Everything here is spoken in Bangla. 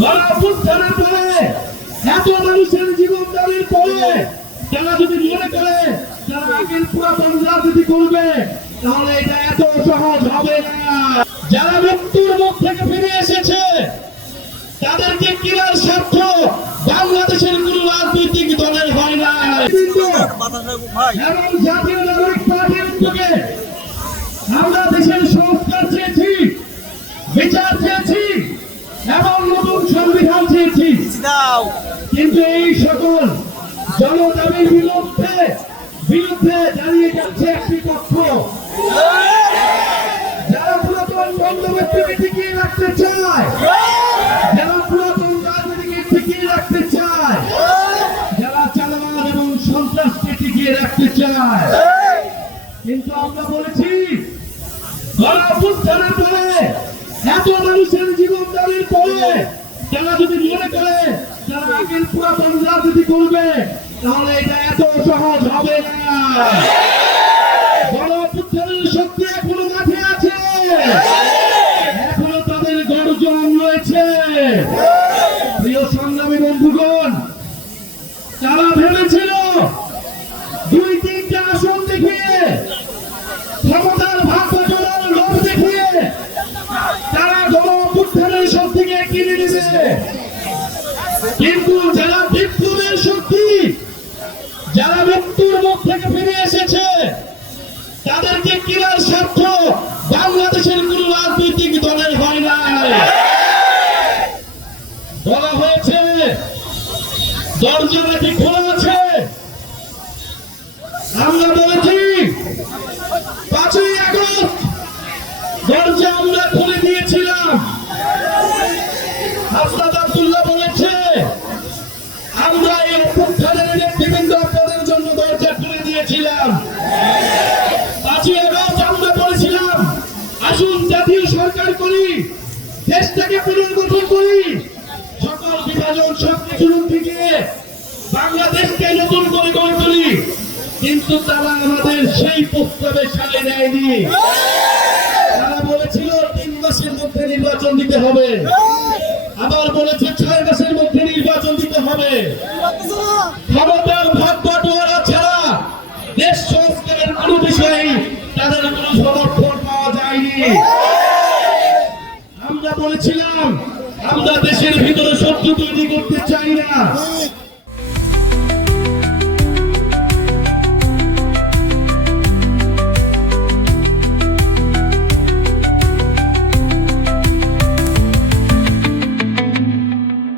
গণঅভ্যুত্থানের পরে এত মানুষের জীবনদানের পরে তারা যদি মনে করে তারা আগের পুরাতন রাজনীতি করবে, তাহলে এটা এত সহজ হবে না। যারা মৃত্যুর মুখ থেকে ফিরে এসেছে তাদেরকে কিনার স্বার্থ বাংলাদেশের কোন রাজনৈতিক দলের হয় না। এবং জাতীয় নাগরিক পার্টির উদ্যোগে আমরা দেশের সংস্কার চেয়েছি, বিচার চেয়েছি এবং নতুন সংবিধান চেয়েছি, কিন্তু এই সকল জনদাবির বিরুদ্ধে দাঁড়িয়ে যাচ্ছে একটি পক্ষ, যারা পুরাতন বন্দোবস্তকে টিকিয়ে রাখতে চায়, যারা পুরাতন রাজনীতিকে টিকিয়ে রাখতে চায়, যারা চালান এবং সন্ত্রাসকে টিকিয়ে রাখতে চায়। কিন্তু আমরা বলেছি গণঅভ্যুত্থানের পরে এত মানুষের জীবনদানের পরে তারা যদি মনে করে তারা আগের পুরাতন রাজনীতি করবে, তাহলে এটা এত সহজ হবে না। গণঅভ্যুত্থানের শক্তি এখনো মাঠে আছে, এখনো তাদের গর্জন রয়েছে। প্রিয় সংগ্রামী বন্ধুগণ, তারা ভেবেছিল 2-3টা আসন দেখিয়ে, ক্ষমতার ভাগ বাটোয়ারার লোভ দেখিয়ে তারা গণঅভ্যুত্থানের শক্তিকে কিনে নেবে। কিন্তু যারা বিপ্লবের শক্তি, যারা মৃত্যুর মুখ থেকে ফিরে এসেছে তাদেরকে কিনার স্বার্থ বাংলাদেশের কোন রাজনৈতিক দলের হয় না। বলা হয়েছে দরজা নাকি খোলা আছে। আমরা বলেছি 5ই আগস্ট দরজা আমরা খুলে দিয়েছিলাম। হাসনাত আব্দুল্লাহ বলেছে আমরা এই অভ্যুত্থানের নেতৃবৃন্দ আপনাদের জন্য দরজা খুলে দিয়েছিলাম। 5ই আগস্ট আমরা বলেছিলাম আসুন জাতীয় সরকার করি, দেশটাকে পুনর্গঠন করি, সকল বিভাজন সবকিছুর থেকে বাংলাদেশকে নতুন করে গড়ে তুলি। কিন্তু তারা আমাদের সেই প্রস্তাবে সাড়া দেয়নি। তারা বলেছিল 3 মাসের মধ্যে নির্বাচন দিতে হবে, আবার বলেছে 6 মাসের মধ্যে নির্বাচন দিতে হবে। ক্ষমতার ভাগ বাটোয়ারা ছাড়া দেশ সংস্কারের কোন বিষয়ে তাদের কোন সমর্থন পাওয়া যায়নি। আমরা বলেছিলাম আমরা দেশের ভিতরে শত্রু তৈরি করতে চাই না,